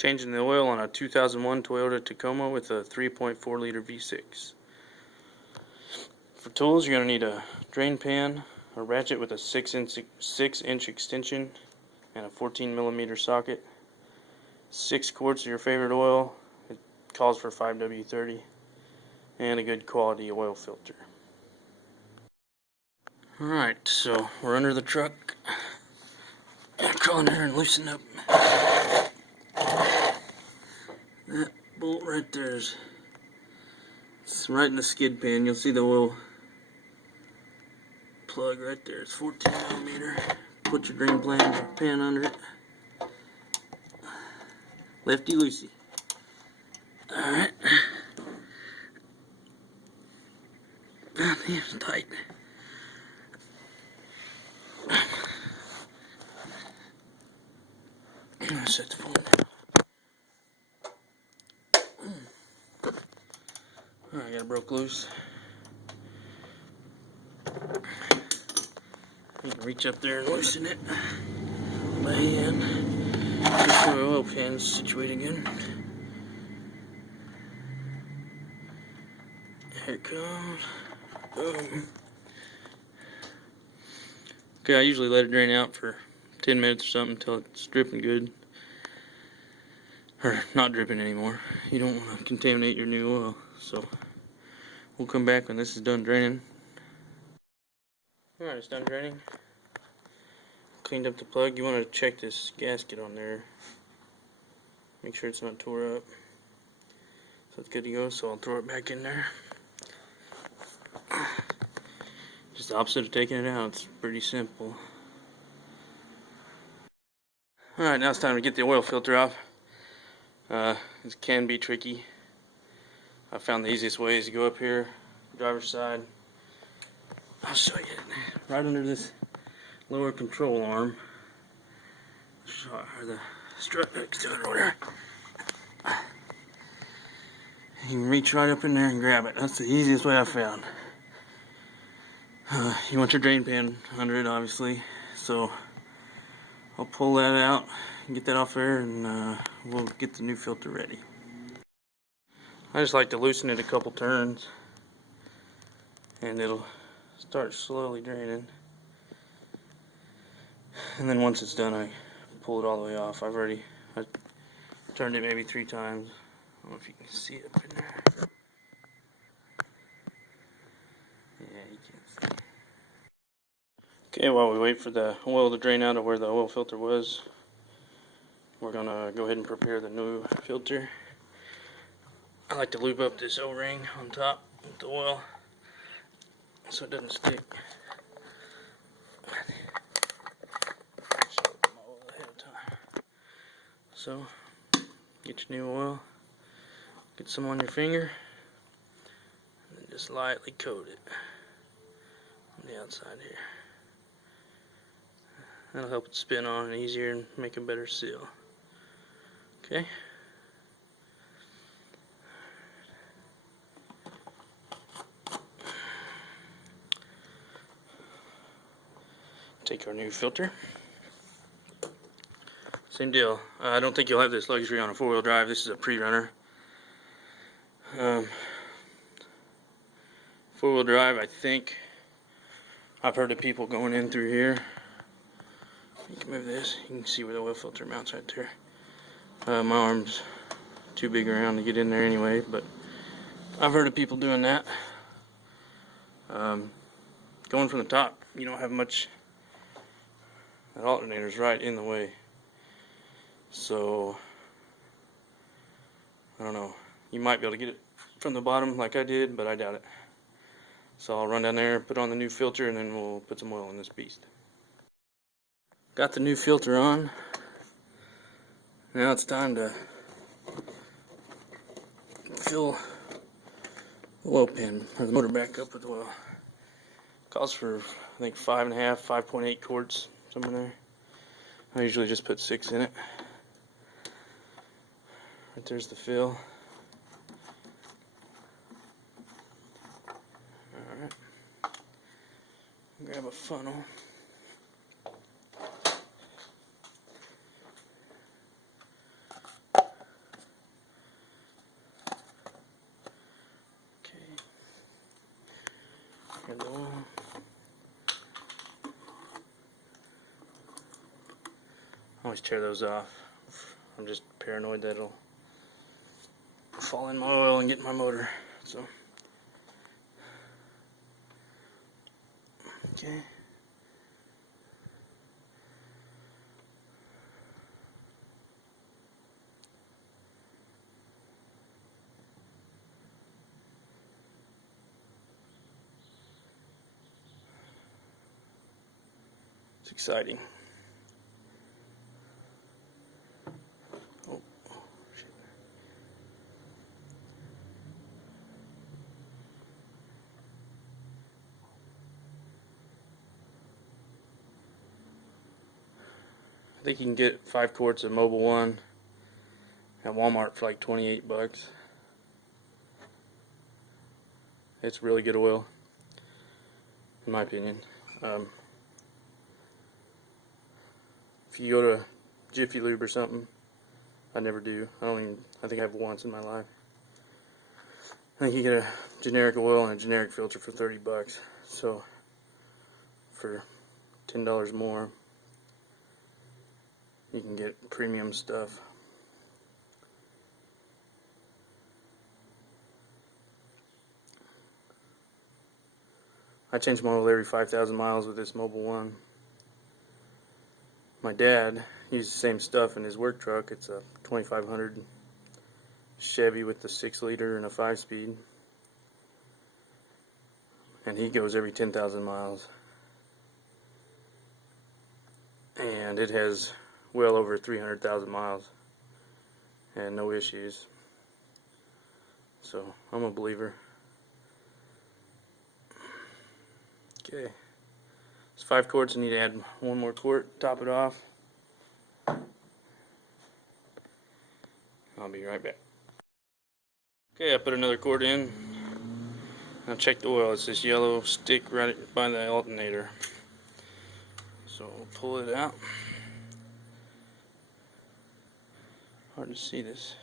Changing the oil on a 2001 Toyota Tacoma with a 3.4 liter V6. For tools, you're going to need a drain pan, a ratchet with a 6-inch extension, and a 14mm socket. 6 quarts of your favorite oil. It calls for 5W30, and a good quality oil filter. Alright, so we're under the truck. Crawl in here and loosen up. That bolt right there is right in the skid pan. You'll see the oil plug right there. It's 14mm. Put your drain pan under it. Lefty loosey. Alright. Oh, damn, it's tight. Set the phone down. Alright, I got it broke loose. You can reach up there and loosen it by hand. Make sure the oil pan is situated again. Here it comes. Boom. Okay, I usually let it drain out for 10 minutes or something until it's dripping good. Or not dripping anymore. You don't want to contaminate your new oil. So we'll come back when this is done draining. Alright, it's done draining. Cleaned up the plug. You want to check this gasket on there. Make sure it's not tore up. So it's good to go, so I'll throw it back in there. Just the opposite of taking it out. It's pretty simple. Alright, now it's time to get the oil filter off. This can be tricky. I found the easiest way is to go up here, driver's side. I'll show you it. Right under this lower control arm. Or the strut whatever. You can reach right up in there and grab it. That's the easiest way I found. You want your drain pan under it, obviously. So I'll pull that out and get that off there, and we'll get the new filter ready. I just like to loosen it a couple turns, and it'll start slowly draining. And then once it's done, I pull it all the way off. I turned it maybe 3 times. I don't know if you can see it up in there. Yeah, you can see. Okay, while we wait for the oil to drain out of where the oil filter was, we're gonna go ahead and prepare the new filter. I like to lube up this O-ring on top with the oil so it doesn't stick. So, get your new oil, get some on your finger, and then just lightly coat it on the outside here. That'll help it spin on easier and make a better seal. Okay. Take our new filter. Same deal. I don't think you'll have this luxury on a 4-wheel drive. This is a pre-runner. 4-wheel drive, I think I've heard of people going in through here. You can move this. You can see where the oil filter mounts right there. My arm's too big around to get in there anyway, but I've heard of people doing that. Going from the top, you don't have much. That alternator's right in the way. So, I don't know. You might be able to get it from the bottom like I did, but I doubt it. So I'll run down there, put on the new filter, and then we'll put some oil in this beast. Got the new filter on. Now it's time to fill the oil pan, or the motor back up with oil. Calls for, I think, 5.5, 5.8 quarts, somewhere there. I usually just put 6 in it. Right there's the fill. Alright. Grab a funnel. always tear those off. I'm just paranoid that it'll fall in my oil and get in my motor. So, okay. It's exciting. Oh, shit. I think you can get 5 quarts of Mobil 1 at Walmart for like 28 bucks. It's really good oil, in my opinion. If you go to Jiffy Lube or something, I never do. I think I have once in my life. I think you get a generic oil and a generic filter for 30 bucks. So for $10 more, you can get premium stuff. I change my oil every 5,000 miles with this Mobil 1. My dad uses the same stuff in his work truck. It's a 2500 Chevy with the 6-liter and a 5-speed. And he goes every 10,000 miles. And it has well over 300,000 miles. And no issues. So, I'm a believer. Okay. It's 5 quarts. I need to add 1 more quart, top it off. I'll be right back. Okay, I put another quart in. Now check the oil. It's this yellow stick right by the alternator. So we'll pull it out. Hard to see this.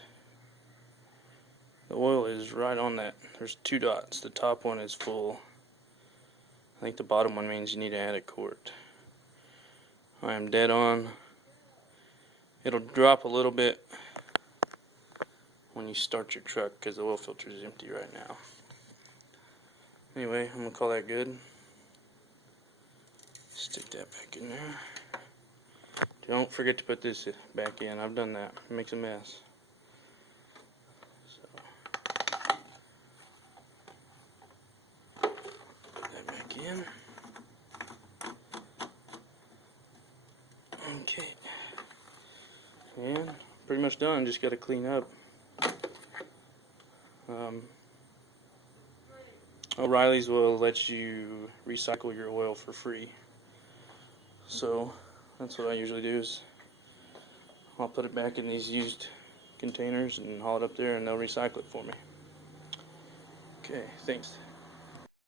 The oil is right on that. There's 2 dots. The top one is full. I think the bottom one means you need to add a quart. I am dead on. It'll drop a little bit when you start your truck because the oil filter is empty right now. Anyway, I'm going to call that good. Stick that back in there. Don't forget to put this back in. I've done that. It makes a mess. So, put that back in. Okay. And pretty much done. Just got to clean up. O'Reilly's will let you recycle your oil for free. So that's what I usually do is I'll put it back in these used containers and haul it up there and they'll recycle it for me. Okay, thanks.